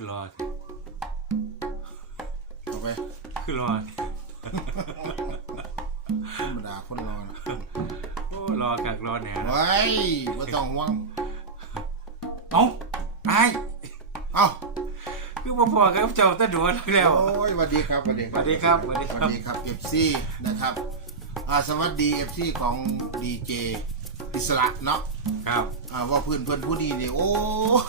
คือรอเอาไปคือรอธรรมดาคนรอนะโอ้รอกักรอแหน่ไว้ไม่ต้องห่วงเอ้าไอ้เอ้าคือบ่พอกับเจ้าตะโดนแล้ว โอ้ยสวัสดีครับสวัสดีสวัสดีครับสวัสดีสครับวัสดีครับเอฟซีนะครับอ่าสวัสดีเอฟซีของดีเจอิสระเนาะ ครับ อ่าว่าเพื่อนเพื่อนผู้ดีนี่โอ้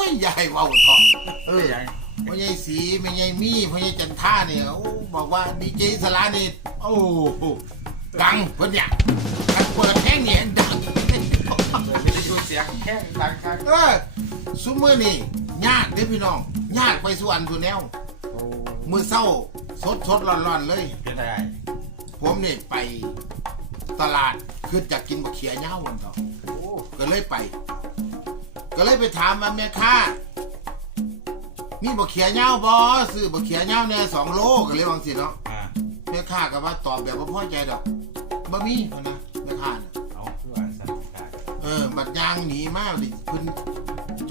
ยยายเว้าทองเออยัง พ่อใหญ่สีแม่ใหญ่มีพ่อใหญ่จันท่าเนี่ยโอ้บอกว่าดีเจสระนี่โอ้โหดังเพิ่นเนี่ยถ้าเปิดแห้งเนี่ยดังไม่ได้ยินเสียงแค่ดังครับเออซุมมือนี่ยากเด้อพี่น้องยากไปสวรรค์ทุนแนวมือเศร้าสดสดร้อนร้อนเลยเป็นไงผมเนี่ยไปตลาดคือจะกินบะเขียเน่าวันต่อก็เลยไป ก็เลยไปถามว่าแม่ค้า มีบะเขียเน่าบอซื้อบะเขียเน่าเนี่ยสองโลก็เลยวาจังสิเนาะอ่าแม่ค้าก็ว่าตอบแบบว่าพอใจดอกบะมีพะนะแม่ค้าน่ะเอาคือว่าสัตว์ได้เออบัดยางหนีมากดิเพิ่น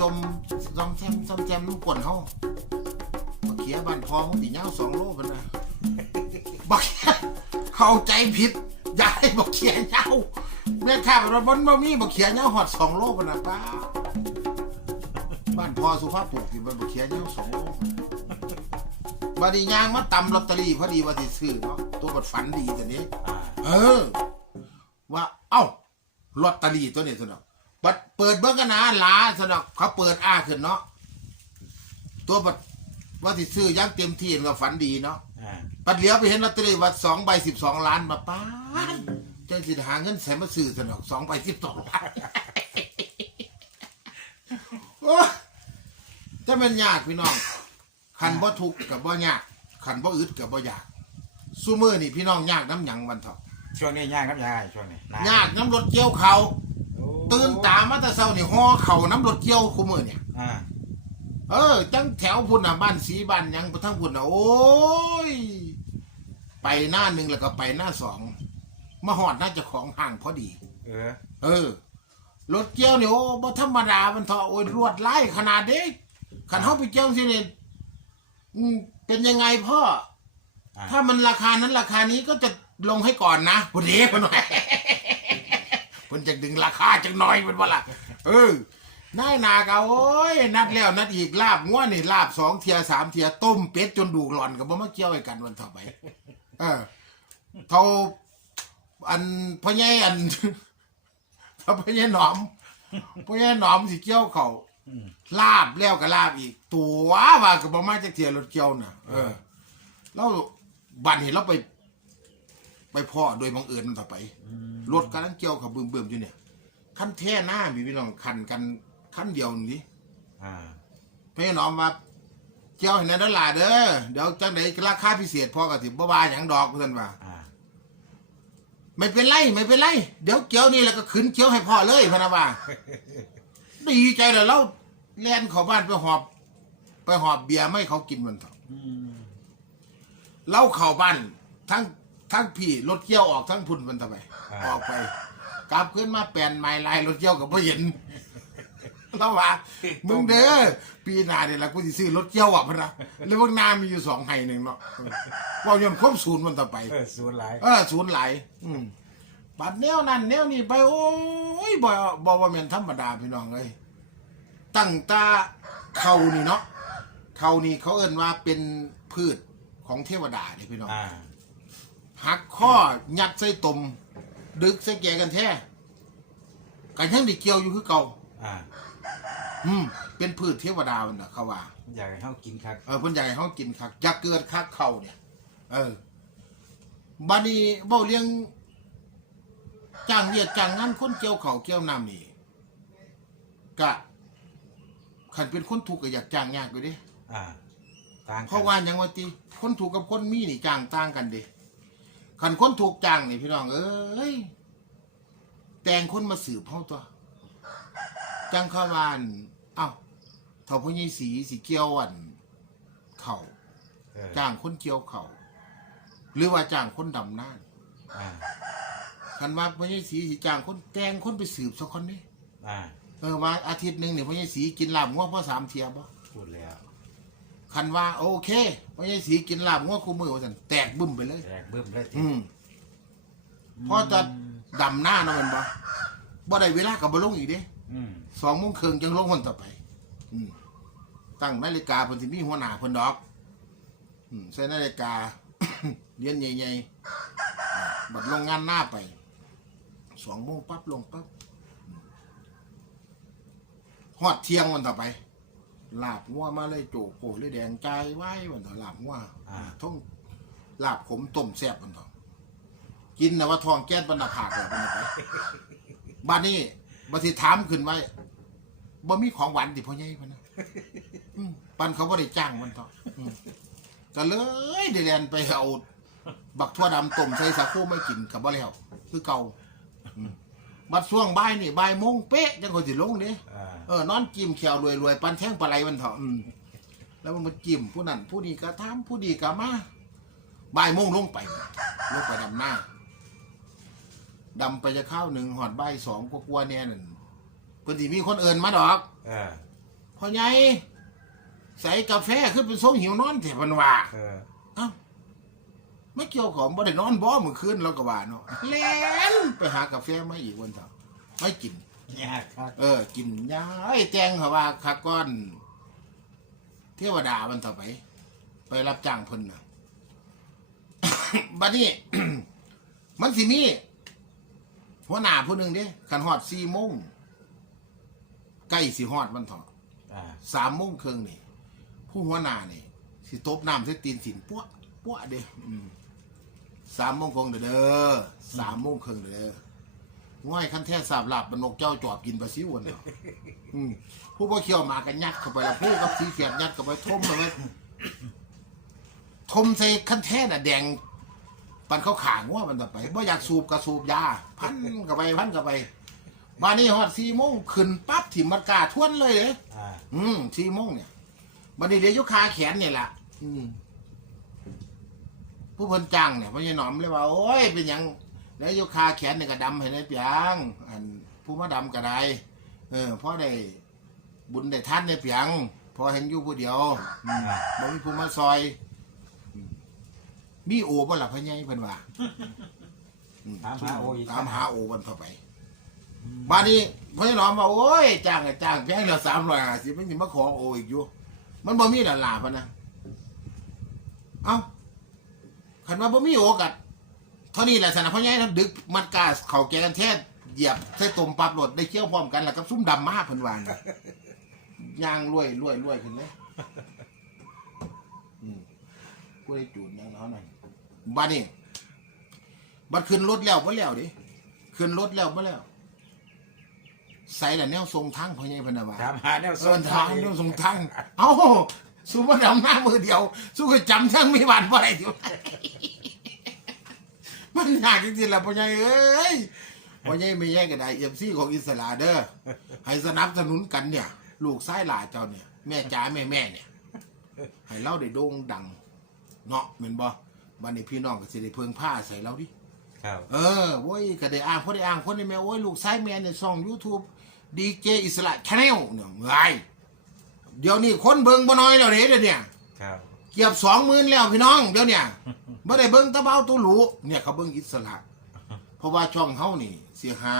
จมซอมแซมซอมแซมน้ำกวนเขาบะเขียบ้านพอของตีเน่าสองโลพะนะบักเขียเข้าใจผิดยายบะเขียเน่าแม่ค้าบอกว่าบนบะมีบะเขียเน่าหอดสองโลพะนะป้า บ้านพอสุภาพปลูกที่บนบะเขียเน่าสองโลบัดนี้ยางมาตำลอตเตอรี่พอดีว่าสิซื้อเนาะตัวบัดฝันดีตัวนี้อ่าเออ ว่า เอ้าลอตเตอรี่ตัวนี้สนอกบัดเปิดเบิ้งกันนะหลาสนอกเขาเปิดอ้าขึ้นเนาะตัวบัดว่าที่ซื้ออยังเต็มที่ก็ฝันดีเนาะอ่าปัดเหลียวไปเห็นลอตเตอรี่ว่าสองใบสิบสองล้านมาป้าดเจ้าสิหาเงินใส่มาซื้อสนอกสองใบสิบสองล้านโอ้ ยจะเป็นยากพี่น้องขันบ่ทุกข์กับบ่ยากขันบ่อึดกับบ่อยากซูมือนี่พี่น้องยากน้ำหยังวันเถอะช่วงนี้ยากครับยายช่วงนี้หนยากน้ำรถเกี่ยวเขาโอ้ตื่นตามาแต่เช้านี่ห่อเขาน้ำรถเกี่ยวคู่มือเนี่ย อ่าเออจังแถวพุ่นน่ะบ้านสีบ้านหยังไปทั้งพุ่นน่ะโอ้ย ไปหน้าหนึ่งแล้วก็ไปหน้าสองมาหอดน่าจะของห่างพอดี เออเออ รถเกี่ยวเนี่ยโอ้บ่ธรรมดามันเถอะโอ้ยรวดไล่ขนาดเด็ก ขันเข้าไปเกี่ยวสิเนี่ยอืมเป็นยังไงพ่อ อ่า ถ้ามันราคานั้นราคานี้ก็จะลงให้ก่อนนะพอดีพอหน่อยเพิ่นจะดึงราคาจังน้อยเป็นว่าล่ะเออนายนากะโอ้ย นัดแล้วนัดอีกลาบง้วนี่ลาบสองเทียสามเทียต้มเป็ดจนดูหล่อนกับบ่มาเกี่ยวไอ้กันวันต่อไป เออเขาอันพ่อใหญ่อันเขาพ่อใหญ่หนอมพ่อใหญ่หนอมสิเกี่ยวเขาอืม ลาบแล้วก็ลาบอีก ตัวว่ากับบ่มาจากเทียรถเกี่ยวน่ะ เออแล้วบันเห็นเราไป ไปพ่อโดยบังเอิญมันต่อไปอืมรถกำลังเกี่ยวกับเบิ่มๆอยู่เนี่ยขั้นแท่หน้ามีพี่น้องคันกันขั้นเดียวนี่อ่าพี่น้องมาเกี่ยวเห็นในดอลลาร์เด้อเดี๋ยวจังไดราคาพิเศษพ่อก็สิบ่ว่าหยังดอกเพิ่นว่าอ่าไม่เป็นไรไม่เป็นไร เดี๋ยวเกี่ยวนี่แล้วก็ขึ้นเกี่ยวให้พ่อเลยพะนะว่าดีใจเลยเรา แล่นเข้าบ้านไปหอบ ไปหอบเบียร์ไม่เขากินมันเถอะอืมเล่าเข้าบ้านทั้งทั้งพี่รถเกี่ยวออกทั้งพุ่นมันทำไมออกไปกลับขึ้นมาแปลนไม้ลายรถเกี่ยวกับพ่เห็นแล้วว่ามึงเด้อปีหน้าเนี่ยละกูสิซื้อรถเกี่ยวอะพะนะแล้วพวกนามีอยู่สองไห้หนึ่งเนาะว่าโยนครบศูนย์มันต่อไปเออสูนหลายเออศูนย์ไหลายอืมบัดแนวนั้นแนวนี้ไปโอ้ยบ่บ่ว่าแม่นธรรมดาพี่น้องเอ้ย ตั้งแตาเขานี่เนาะเขานี่เขาเอิ้นว่าเป็นพืชของเทวดาเด้พี่น้องอ่าหักข้อยัดใส่ตม ดึกใส่แกกันแท้กันยังได้เกี่ยวอยู่คือเก่าอ่าอืมเป็นพืชเทวดามันน่ะเขาว่า อยากให้เขากินครับ เออเพิ่นอยากให้เฮากินคักอย่าเกิดคักเข้าเนี่ย เออบัดนี้เว้าเรื่องจ้างเวียกจ้างงานคนเกี่ยวข้าวเกี่ยวน้ำนี่กะ คันเป็นคนถูกข์ก็อยากจ้างยากอยู่เดิอ่าต่างกันเพราะว่าหยังว่าติคนถูกข์กับคนมีนี่จ้างต่างกันเดิคันคนถูกจ้างนี่พี่น้องเอ้ยแต่งคนมาสืบเฮาตัวจังเข้าวาอั่นเอ้าเฒ่าพ่อใหญ่สีสิเกี่ยวอันเข้าเออจ้างคนเกี่ยวเขาหรือว่าจ้างคนดำน้า อ่าคันว่าพญสีสิจ้างคนแต่งคนไปสืบสักคนนี่อ่า เออว่าอาทิตย์หนึ่งเนี่ยพญสีกินลาบง่วงพ่อสามเทียบ่พูดแล้วคันว่าโอเคพ่อใหญ่สีกินลาบงัวคู่มือว่าซั่นแตกบึ้มไปเลยแตกบึ้มเลยทีอืมพอจะดำหน้าเนาะแมันบ่บ่ได้เวลาก็บ่ลงอีกเด้อืมสองโมงครึ่งจังลงคนต่อไป อืมตั้งนาฬิกาเพิ่นสิมีหัวหน้าเพิ่นดอก อืมใส่นาฬิกา เรียนใหญ่ๆบัดลงงานหน้าไปสองโมงปั๊บลงปั๊บอืม ฮอดเที่ยงวันต่อไปลาบงัวมาเลยโจกโกเลยแดงใจายไว้วันต่อลาบงัวอ่า ท่องลาบขมต้มแซ่บวันต่อกินนะว่าทองแก้นบรรณาผากแล้วบรรณาไปบ้านนี้บัดสิถามขึ้นไว้บ่มีของหวานติพ่อใหญ่พะนะอืมปันเขาบ่ได้จ้างมันต่ออืมก็เลยได้เรียนไปเอา บักทั่วดำต้มใส่สาคูไม่กินกับบ่แล้ว คือเก่าอืมบัดช่วงบ่ายนี่บ่ายโมงเป๊ะจังคนสิลงเด้ อ่า เออนอนจิ้มเขียวรวยรวยๆปันแท่งปลาไหลมันเถอะอืมแล้วมันมาจิ้มผู้นั้นผู้นี้ก็ทำผู้ดีก็มาบ่ายโมงลงไปลงไปดำหน้าดำไปจะเข้าวหนึ่งหอดบ่ายสองกลัวๆเนี่ยนั่นเพิ่นสิมีคนเอินมาดอกเออพ่อใหญ่ใส่กาแฟขึ้นเป็นทรงหิวนอนเถอะเพันว่า เออเอ้าไม่เกี่ยวของบ่ได้นอนบ่เมื่อคืนเราก็ว่าเนาะเล่นไปหากาแฟมาอีกวันเถอะไม่กิน ยากครับเออ กินยาไอ้แจงเขาว่าคาก้อน เทวดามันต่อไป ไปรับจ้างเพิ่นนะ บัดนี้ มันสิมีหัวหน้าผู้หนึ่งเด้ขันฮอดสี่โมงใกล้สิฮอดมันเถอะอ่าสามโมงครึ่งนี่ผู้หัวหน้านี่สิตบน้ำใส่ตีนสินปั้วปั้วเด้อืมสามโมงครึ่งเด้อเด้อสามโมงครึ่งเด้อเด้อ ง่อยขั้นแท้สาบหลับมันนกเจ้าจอบกินปลาซิวน่ะอืมผู้บ่เคี่ยวหมากันยัดเข้าไปแล้วผู้กับสีเขียดยัดเข้าไปทมไปไว้ทมใส่ขั้นแท้น่ะแดงปันเขาขางัวมันต่อไปบ่อยากสูบก็สูบยา พันกับไปพันกับไปมานี่ฮอดสี่โมงขึ้นปั๊บถิ่มมันกาทวนเลยเด้อ่าอืมสี่โมงเนี่ยบันนี้เดี๋ยวอยุคาแขนเนี่ยแหละอืมผู้เพิ่นจ้างเนี่ยพ่อใหญ่หนอมเลยว่า โอ้ยเป็นหยัง แล้วอยุคาแขนเนี่ยก็ดำให้ในเปียงอันผู้มาดำก็ได้เออพ่อได้บุญได้ท่านในเปียงพอเห็นอยู่ผู้เดียวอืมบ่มีผู้มาซอยอืมมีโอบ่ล่ะพ่อใหญ่เพิ่นว่าอืถามหาโออีก ตามหาโอวันต่อไป บ้านนี้พ่อใหญ่หนอมว่าโอ้ยจ้างก็จ้างแพงละสามร้อยห้าสิบมันสิมาขอโออีกอยู่ มันบ่มีดอลลาร์พะนะเอ้าคันว่าบ่มีโอกัดเท่านี้แหละสนะพ่อใหญ่นะดึกมัดกาเขาแกกันแท้เหยียบใส่ตมปรับรถได้เคี่ยวพร้อมกันแล้วกับซุ่มดำมาเพิ่นว่านะย่างรวยรวยรวยขึ้นเลยอืมกูได้จูดอย่างเขาหน่อยบ้านนี้บัดขึ้นรถแล้วบ่แล้วดิขึ้นรถแล้วบ่แล้วใส่ละแนวทรงทางพ่อใหญ่เพิ่นน่ะว่าถามหาแนวเอินทางเรื่องส่งทางเอ้าสู้มาดำหน้ามือเดียว สู้ก็จำทั้งมีบานบ่ได้อยู่ มันยากจริงๆแหละพ่อใหญ่เอ้ยพ่อใหญ่ไม่แย่ก็ได้เอ็มซีของอิสระเด้อให้สนับสนุนกันเนี่ย ลูกซ้ายหลาเจ้าเนี่ย แม่จ๋าแม่แม่เนี่ย ให้เราได้โด่งดัง เนาะเหมือนบ่บันนี้พี่น้องก็สิได้เพิ่งผ้าใส่เราดิ ครับ เออโว้ยก็ได้อ้างคนได้อ้างคนได้แม่โอ้ยลูกซ้ายแม่ในช่อง YouTube ดีเจอิสระชาแนลเนี่ยไงเดี๋ยวนี้คนเบิ่งบ่น้อยแล้วเด้เดี๋ยวเนี่ยครับเกือบสองหมื่นแล้วพี่น้องเดี๋ยวเนี่ยบ่ได้เบิ่งแตะเบาตัวหลูเนี่ยเขาเบิ่งอิสระ เพราะว่าช่องเฮานี่สิหา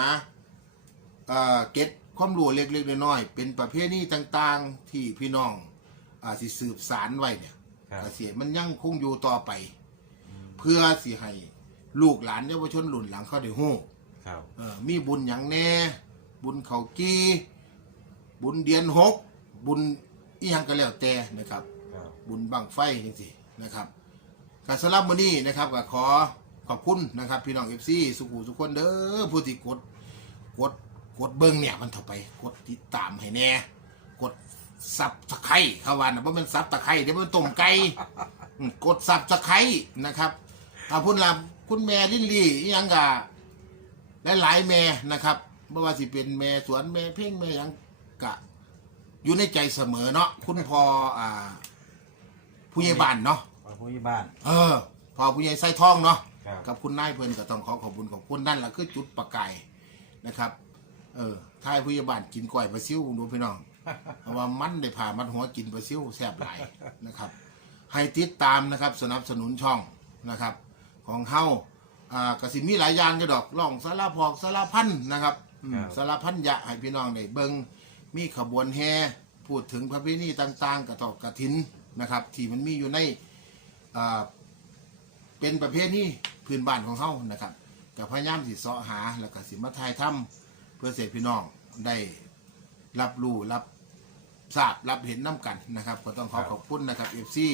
เอ่อเก็ตความรู้เล็กๆน้อยๆเป็นประเภทนี้ต่างๆที่พี่น้องอ่าสิสืบสารไว้เนี่ยครับกเสียมันยังคงอยู่ต่อไป เพื่อสิให้ลูกหลานเยาวชนรุ่นหลังเขาได้ฮู้ ครับเออมีบุญอย่างแน่ บุญเขากีบุญเดียนหก บุญอีหยังก็แล้วแต่นะครับครั บุญบังไฟจังซี่นะครับการสลับมื้อนี้นะครับก็ขอขอบคุณนะครับพี่น้อง FC สุขุทุกคนเด้อผู้ที่กดกดกดเบิ่งเนี่ยมันเถาไปกดติดตามให้แน่กดซับตะไคร้เขาว่านะบ่แม่นซับตะไคร้เดี๋ยวมันต้มไก่อืมกดซับตะไคร้นะครับอาพุ่นล่ะคุณแม่ลินลี่อีหยังก็หลายๆแม่นะครับบ่ว่าสิเป็นแม่สวนแม่เพ่งแม่หยังกะ อยู่ในใจเสมอเนาะคุณพ่ออ่า ผู้ใหญ่บ้านเนาะขอผู้ใหญ่บ้าน เออพอผู้ใหญ่ไส้ทองเนาะครับ กับคุณนายเพิ่นก็ต้องขอขอบคุณขอบคุณนั่นแหละคือจุดประกายนะครับเออถ้าให้ผู้ใหญ่บ้านกินก้อยปลาซิวดูพี่น้องเพราะว่ามันได้ผ่ามัดหัวกินปลาซิวแซ่บหลายนะครับให้ติดตามนะครับสนับสนุนช่องนะครับ ของเฮาอ่ากสิมีหลายอย่างจะดอกล่องสารพอกสารพันนะครับอืมสารพันยะให้พี่น้องได้เบิงมีขบวนแห่พูดถึงพระพิธีต่าง ๆ กระตอกกระถิน นะครับ ที่มันมีอยู่ในเป็นประเภทนี้พื้นบ้านของเฮานะครับกับพยายามสิเสาะหาแล้วก็สิมาทายถ้ำเพื่อเสพพี่น้องได้รับรู้รับทราบรับเห็นน้ำกันนะครับ ก็ต้องขอขอบคุณนะครับเอฟซี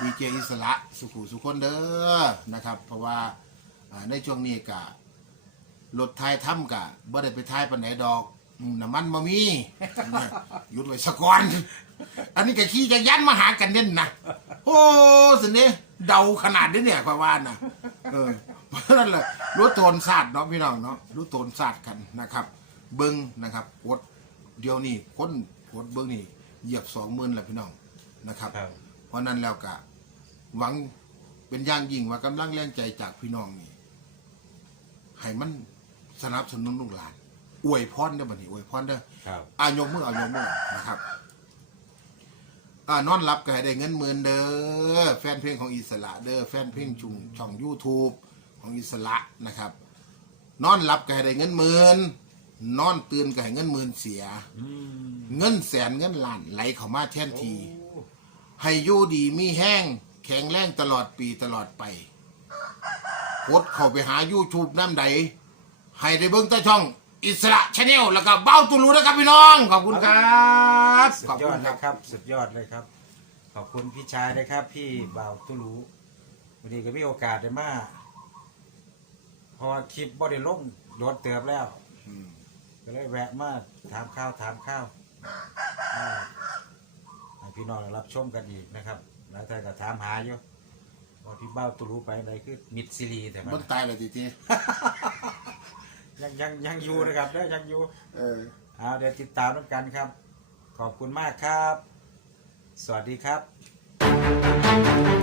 ดีเจอิสระสุขุสุคนเด้อนะครับ เพราะว่าอ่าในช่วงนี้กะรถทายถ้ำกะบ่ได้ไปทายปันไหนดอก อืมน้ำมันมามีเนี่ยหยุดไว้สะก่อน อันนี้ก็ขี้จะยันมาหากันเด่นนะโอ้สิเนี่ยเดาขนาดนี้เนี่ยกว่าว่านะเออเพราะฉะนั้นเลยรู้โทนศาสตร์เนาะพี่น้องเนาะรู้โทนศาสตร์กันนะครับ เบิ้งนะครับกดเดียวนี่คนกดเบิ้งนี่เหยียบสองหมื่นแล้วพี่น้องนะครับ ครับ เพราะนั้นแล้วก็หวังเป็นอย่างยิ่งว่ากำลังแรงใจจากพี่น้องนี่ให้มันสนับสนุนลูกหลาน อวยพรเด้อบัดนี้อวยพรเด้อครับ อายกมือเอายกมือนะครับ อ่านอนรับก็ให้ได้เงินหมื่นเด้อแฟนเพลงของอิสระเด้อแฟนเพลงชุงช่อง YouTube ของอิสระนะครับ นอนรับก็ให้ได้เงินหมื่นนอนตื่นก็ให้เงินหมื่นเสีย อืมเงินแสนเงินล้านไหลเข้ามาแทนทีโอ้ให้อยู่ดีมีแห้ง แข็งแรงตลอดปีตลอดไปกดเข้าไปหา YouTube น้ำใด ให้ได้เบิ่งใต้ช่อง อิสระชาแนลแล้วก็เบ้าตุลูนะครับพี่น้อง ขอบคุณครับสุขอบดยอคุดณเลครัยบครับ สุดยอดเลยครับ ขอบคุณพี่ชายนะครับ พี่บ่าวตุลูวันนี้ก็มีโอกาสได้มาเพราะว่าคลิปบ่ได้ลงโดนเติบแล้วอืมก็เลยแวะมาถามข้าวถามข้าวอ่าให้พี่น้องได้รับชมกันอีกนะครับแล้วแต่ก็ถามหาอยู่ว่าพี่เบ้าตุลูไปไหนคือมิดซิลีแต่มัมันนตายแล้วทีที ยังยังยังอยู่นะครับเด้อยังอยู่เออ เอาเดี๋ยวติดตามด้วยกันครับ ขอบคุณมากครับ สวัสดีครับ